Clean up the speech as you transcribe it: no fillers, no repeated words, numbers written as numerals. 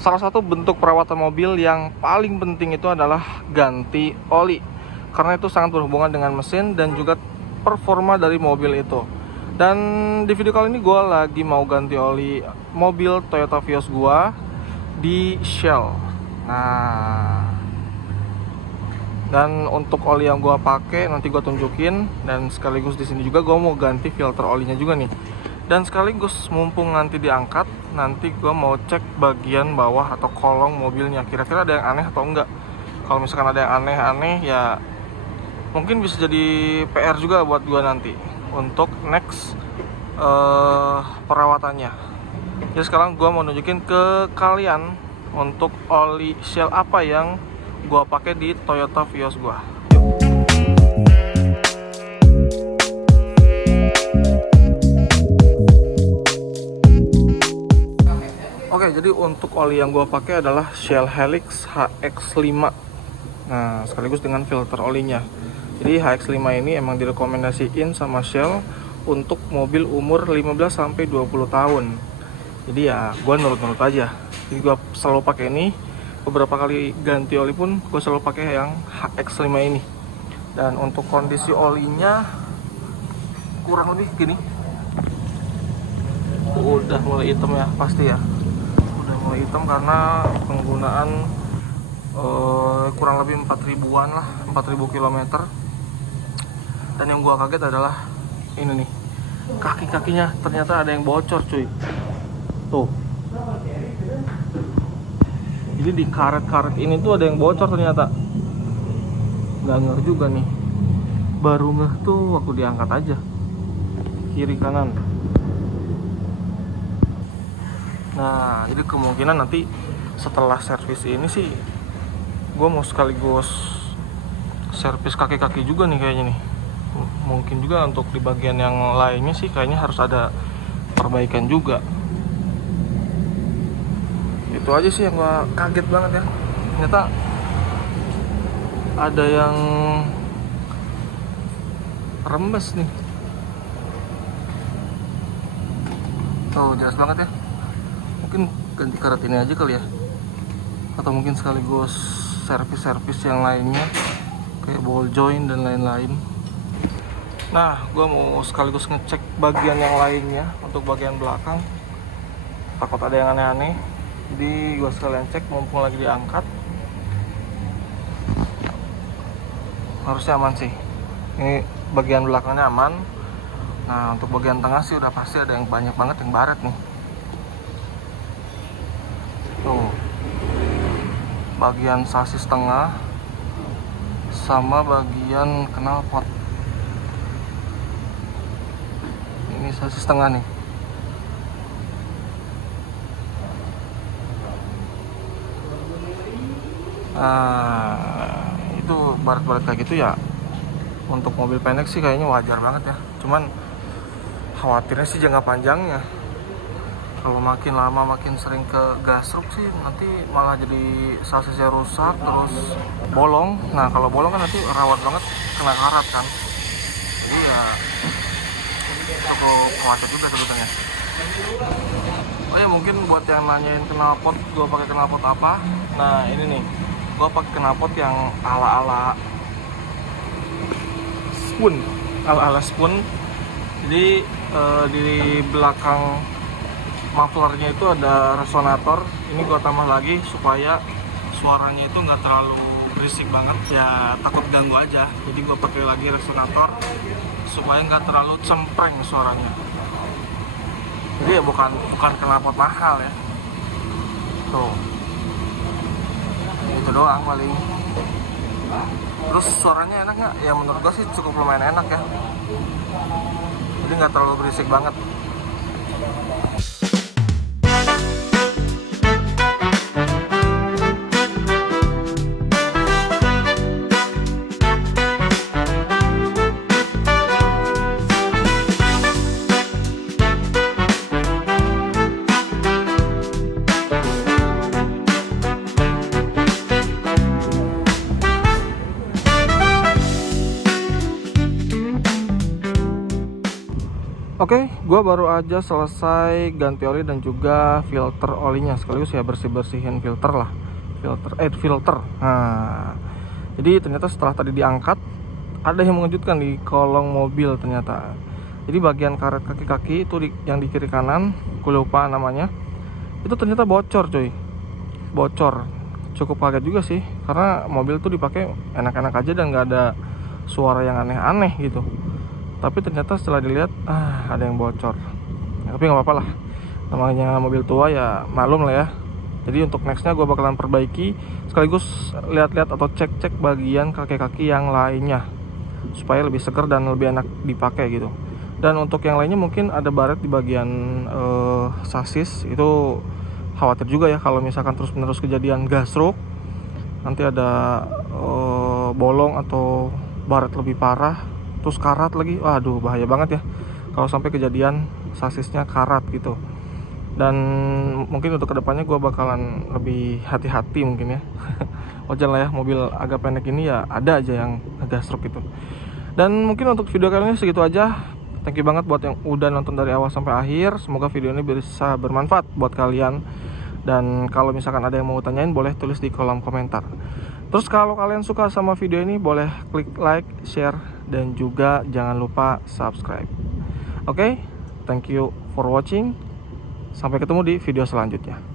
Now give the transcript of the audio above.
salah satu bentuk perawatan mobil yang paling penting itu adalah ganti oli, karena itu sangat berhubungan dengan mesin dan juga performa dari mobil itu. Dan di video kali ini gue lagi mau ganti oli mobil Toyota Vios gue di Shell. Nah, dan untuk oli yang gue pakai nanti gue tunjukin, dan sekaligus di sini juga gue mau ganti filter olinya juga nih. Dan sekaligus mumpung nanti diangkat, nanti gue mau cek bagian bawah atau kolong mobilnya, kira-kira ada yang aneh atau enggak. Kalau misalkan ada yang aneh-aneh ya mungkin bisa jadi PR juga buat gue nanti untuk next perawatannya. Jadi sekarang gue mau nunjukin ke kalian untuk oli Shell apa yang gue pakai di Toyota Vios gue. Oke, jadi untuk oli yang gue pakai adalah Shell Helix HX5. Nah, sekaligus dengan filter olinya. Jadi HX5 ini emang direkomendasiin sama Shell untuk mobil umur 15-20 tahun. Jadi ya gue nurut-nurut aja. Jadi gue selalu pakai ini. Beberapa kali ganti oli pun gue selalu pakai yang HX5 ini. Dan untuk kondisi olinya kurang lebih gini. Udah mulai hitam ya, pasti ya. Mulai hitam karena penggunaan kurang lebih 4.000-an lah, 4.000 km. Dan yang gua kaget adalah ini nih, kaki-kakinya ternyata ada yang bocor cuy. Tuh, jadi di karet-karet ini tuh ada yang bocor ternyata. Nggak ngeh juga nih, baru ngeh tuh waktu diangkat aja, kiri kanan. Nah, jadi kemungkinan nanti setelah servis ini sih gue mau sekaligus servis kaki-kaki juga nih kayaknya nih. Mungkin juga untuk di bagian yang lainnya sih kayaknya harus ada perbaikan juga. Itu aja sih yang gue kaget banget ya. Ternyata ada yang rembes nih. Tuh, jelas banget ya. Mungkin ganti karet ini aja kali ya, atau mungkin sekaligus servis-servis yang lainnya kayak ball joint dan lain-lain. Nah, gue mau sekaligus ngecek bagian yang lainnya untuk bagian belakang, takut ada yang aneh-aneh. Jadi gue sekalian cek mumpung lagi diangkat. Harusnya aman sih, ini bagian belakangnya aman. Nah, untuk bagian tengah sih udah pasti ada yang banyak banget yang baret nih. Tuh, bagian sasis tengah sama bagian knalpot. Ini sasis tengah nih. Nah, itu baret-baret kayak gitu ya. Untuk mobil pendek sih kayaknya wajar banget ya. Cuman khawatirnya sih jangka panjangnya. Kalau makin lama makin sering ke gasruk sih nanti malah jadi sasisnya rusak terus bolong. Nah, kalau bolong kan nanti rawat banget, kena karat kan. Jadi ya cukup khawatir juga sebetulnya. Oh ya, mungkin buat yang nanyain knalpot gue pakai knalpot apa. Nah, ini nih, gue pakai knalpot yang ala-ala spoon, ala-ala spoon. Jadi di belakang mufflernya itu ada resonator. Ini gua tambah lagi supaya suaranya itu nggak terlalu berisik banget ya, takut ganggu aja. Jadi gua pakai lagi resonator supaya nggak terlalu cempreng suaranya. Jadi ya bukan knalpot mahal ya. Tuh, itu doang paling. Terus suaranya enak nggak? Ya menurut gua sih cukup lumayan enak ya. Jadi nggak terlalu berisik banget. Oke, Gua baru aja selesai ganti oli dan juga filter olinya, sekaligus ya bersih-bersihin filter lah. Filter. Nah, jadi ternyata setelah tadi diangkat, ada yang mengejutkan di kolong mobil ternyata. Jadi bagian karet kaki-kaki itu yang di kiri kanan, gue lupa namanya, itu ternyata bocor coy. Bocor. Cukup kaget juga sih, karena mobil tuh dipakai enak-enak aja dan nggak ada suara yang aneh-aneh gitu. Tapi ternyata setelah dilihat ada yang bocor ya, tapi nggak apa-apa lah, namanya mobil tua ya malum lah ya. Jadi untuk nextnya gue bakalan perbaiki, sekaligus lihat-lihat atau cek-cek bagian kaki-kaki yang lainnya supaya lebih seger dan lebih enak dipakai gitu. Dan untuk yang lainnya mungkin ada baret di bagian sasis, itu khawatir juga ya kalau misalkan terus-menerus kejadian gasruk, nanti ada bolong atau baret lebih parah, terus karat lagi. Waduh, bahaya banget ya kalau sampai kejadian sasisnya karat gitu. Dan mungkin untuk kedepannya gue bakalan lebih hati-hati mungkin ya. Wajar lah ya, mobil agak pendek ini ya ada aja yang ngegasruk gitu. Dan mungkin untuk video kali ini segitu aja. Thank you banget buat yang udah nonton dari awal sampai akhir. Semoga video ini bisa bermanfaat buat kalian. Dan kalau misalkan ada yang mau tanyain, boleh tulis di kolom komentar. Terus kalau kalian suka sama video ini, boleh klik like, share, dan juga jangan lupa subscribe. Oke, thank you for watching. Sampai ketemu di video selanjutnya.